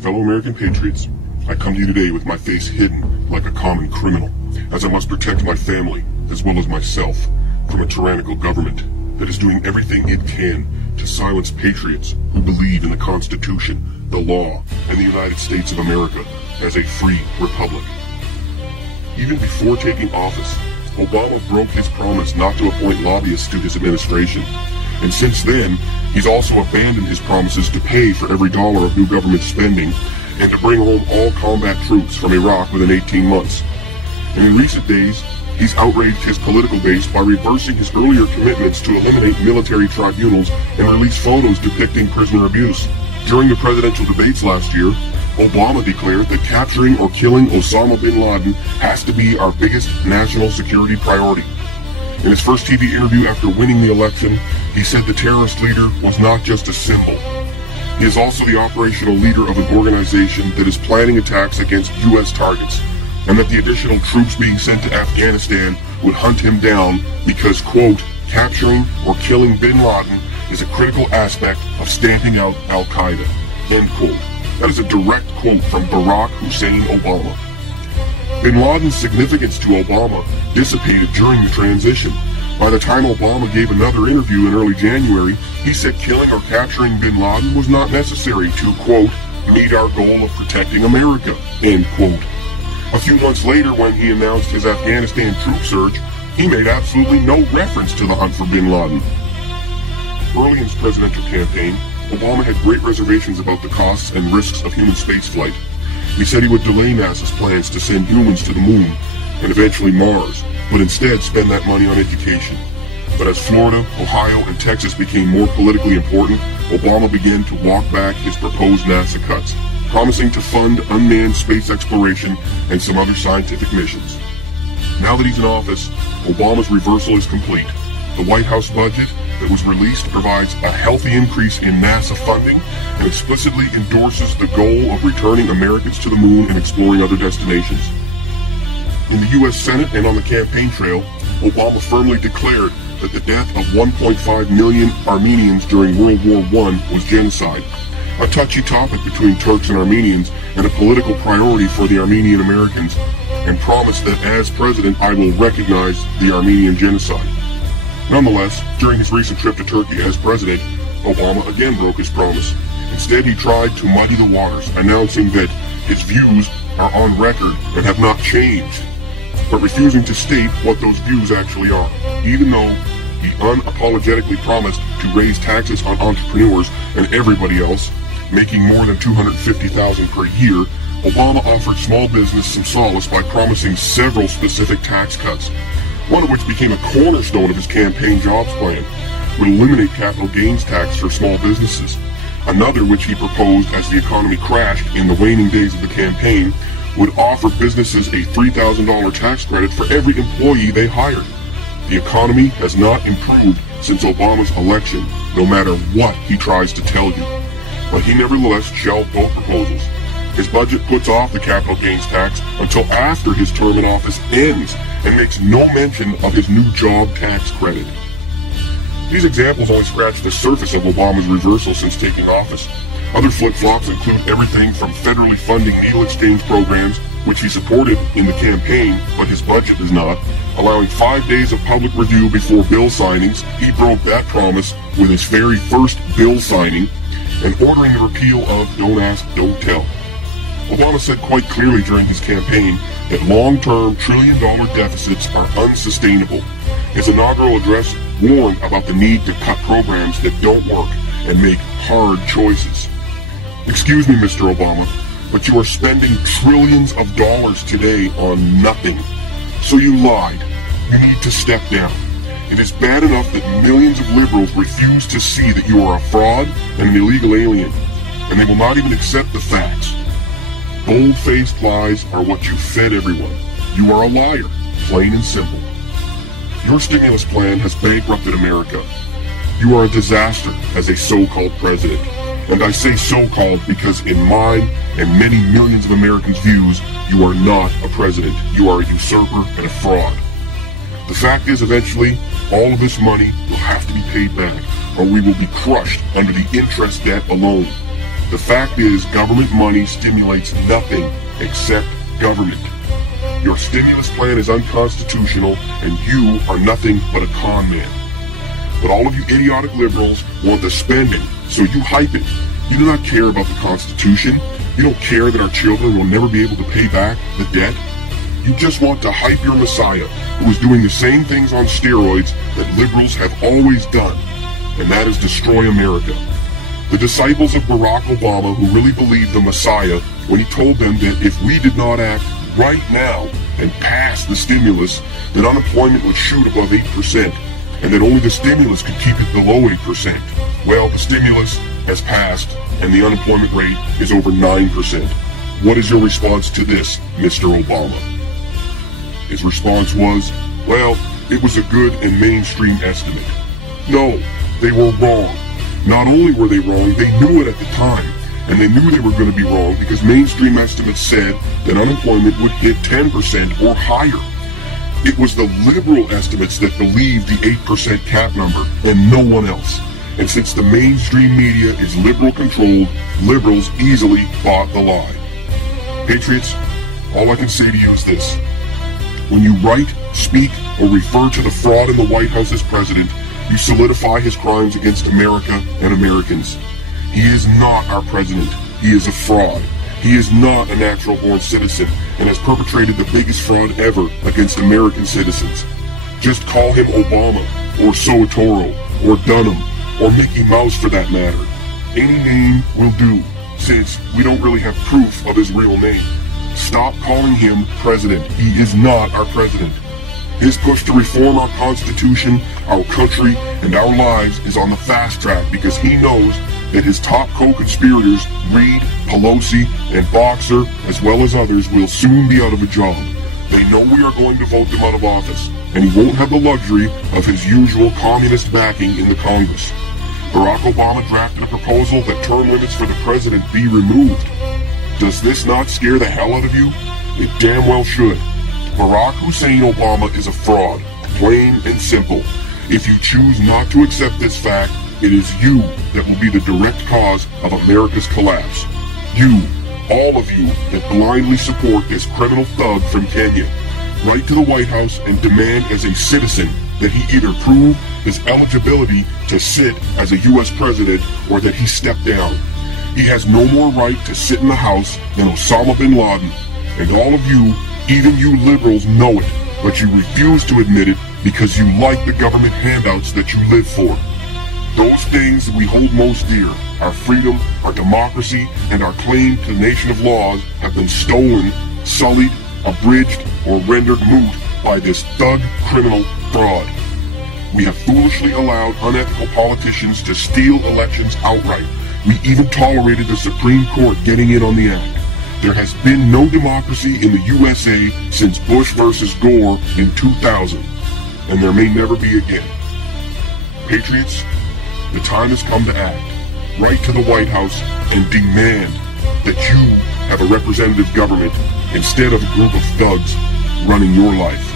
Fellow American patriots, I come to you today with my face hidden like a common criminal, as I must protect my family, as well as myself, from a tyrannical government that is doing everything it can to silence patriots who believe in the Constitution, the law, and the United States of America as a free republic. Even before taking office, Obama broke his promise not to appoint lobbyists to his administration, and since then, he's also abandoned his promises to pay for every dollar of new government spending and to bring home all combat troops from Iraq within 18 months. And in recent days, he's outraged his political base by reversing his earlier commitments to eliminate military tribunals and release photos depicting prisoner abuse. During the presidential debates last year, Obama declared that capturing or killing Osama bin Laden has to be our biggest national security priority. In his first TV interview after winning the election, he said the terrorist leader was not just a symbol. He is also the operational leader of an organization that is planning attacks against U.S. targets, and that the additional troops being sent to Afghanistan would hunt him down because, quote, capturing or killing bin Laden is a critical aspect of stamping out Al-Qaeda, end quote. That is a direct quote from Barack Hussein Obama. Bin Laden's significance to Obama dissipated during the transition. By the time Obama gave another interview in early January, he said killing or capturing bin Laden was not necessary to, quote, meet our goal of protecting America, end quote. A few months later, when he announced his Afghanistan troop surge, he made absolutely no reference to the hunt for bin Laden. Early in his presidential campaign, Obama had great reservations about the costs and risks of human spaceflight. He said he would delay NASA's plans to send humans to the moon and eventually Mars, but instead spend that money on education. But as Florida, Ohio, and Texas became more politically important, Obama began to walk back his proposed NASA cuts, promising to fund unmanned space exploration and some other scientific missions. Now that he's in office, Obama's reversal is complete. The White House budget that was released provides a healthy increase in NASA funding and explicitly endorses the goal of returning Americans to the moon and exploring other destinations. In the U.S. Senate and on the campaign trail, Obama firmly declared that the death of 1.5 million Armenians during World War I was genocide, a touchy topic between Turks and Armenians and a political priority for the Armenian Americans, and promised that as president I will recognize the Armenian genocide. Nonetheless, during his recent trip to Turkey as president, Obama again broke his promise. Instead, he tried to muddy the waters, announcing that his views are on record and have not changed, but refusing to state what those views actually are. Even though he unapologetically promised to raise taxes on entrepreneurs and everybody else, making more than $250,000 per year, Obama offered small business some solace by promising several specific tax cuts, one of which became a cornerstone of his campaign jobs plan, would eliminate capital gains tax for small businesses. Another, which he proposed as the economy crashed in the waning days of the campaign, would offer businesses a $3,000 tax credit for every employee they hired. The economy has not improved since Obama's election, no matter what he tries to tell you. But he nevertheless shelved both proposals. His budget puts off the capital gains tax until after his term in office ends and makes no mention of his new job tax credit. These examples only scratch the surface of Obama's reversal since taking office. Other flip-flops include everything from federally funding needle exchange programs, which he supported in the campaign, but his budget does not, allowing 5 days of public review before bill signings. He broke that promise with his very first bill signing, and ordering the repeal of Don't Ask, Don't Tell. Obama said quite clearly during his campaign that long-term trillion-dollar deficits are unsustainable. His inaugural address warned about the need to cut programs that don't work and make hard choices. Excuse me, Mr. Obama, but you are spending trillions of dollars today on nothing. So you lied. You need to step down. It is bad enough that millions of liberals refuse to see that you are a fraud and an illegal alien, and they will not even accept the facts. Bold-faced lies are what you fed everyone. You are a liar, plain and simple. Your stimulus plan has bankrupted America. You are a disaster as a so-called president. And I say so-called because in mine and many millions of Americans' views, you are not a president. You are a usurper and a fraud. The fact is, eventually, all of this money will have to be paid back, or we will be crushed under the interest debt alone. The fact is, government money stimulates nothing except government. Your stimulus plan is unconstitutional, and you are nothing but a con man. But all of you idiotic liberals want the spending, so you hype it. You do not care about the Constitution. You don't care that our children will never be able to pay back the debt. You just want to hype your messiah, who is doing the same things on steroids that liberals have always done, and that is destroy America. The disciples of Barack Obama, who really believed the Messiah when he told them that if we did not act right now and pass the stimulus, that unemployment would shoot above 8%, and that only the stimulus could keep it below 8%. Well, the stimulus has passed, and the unemployment rate is over 9%. What is your response to this, Mr. Obama? His response was, well, it was a good and mainstream estimate. No, they were wrong. Not only were they wrong, they knew it at the time. And they knew they were going to be wrong because mainstream estimates said that unemployment would hit 10% or higher. It was the liberal estimates that believed the 8% cap number and no one else. And since the mainstream media is liberal controlled, liberals easily bought the lie. Patriots, all I can say to you is this. When you write, speak, or refer to the fraud in the White House as president, you solidify his crimes against America and Americans. He is not our president. He is a fraud. He is not a natural-born citizen and has perpetrated the biggest fraud ever against American citizens. Just call him Obama, or Soetoro, or Dunham, or Mickey Mouse for that matter. Any name will do, since we don't really have proof of his real name. Stop calling him president. He is not our president. His push to reform our Constitution, our country, and our lives is on the fast track because he knows that his top co-conspirators, Reid, Pelosi, and Boxer, as well as others, will soon be out of a job. They know we are going to vote them out of office, and he won't have the luxury of his usual communist backing in the Congress. Barack Obama drafted a proposal that term limits for the president be removed. Does this not scare the hell out of you? It damn well should. Barack Hussein Obama is a fraud, plain and simple. If you choose not to accept this fact, it is you that will be the direct cause of America's collapse. You, all of you, that blindly support this criminal thug from Kenya. Write to the White House and demand as a citizen that he either prove his eligibility to sit as a U.S. president or that he step down. He has no more right to sit in the House than Osama bin Laden. And all of you, even you liberals, know it, but you refuse to admit it because you like the government handouts that you live for. Those things that we hold most dear, our freedom, our democracy, and our claim to the nation of laws, have been stolen, sullied, abridged, or rendered moot by this thug criminal fraud. We have foolishly allowed unethical politicians to steal elections outright. We even tolerated the Supreme Court getting in on the act. There has been no democracy in the USA since Bush versus Gore in 2000, and there may never be again. Patriots, the time has come to act. Write to the White House and demand that you have a representative government instead of a group of thugs running your life.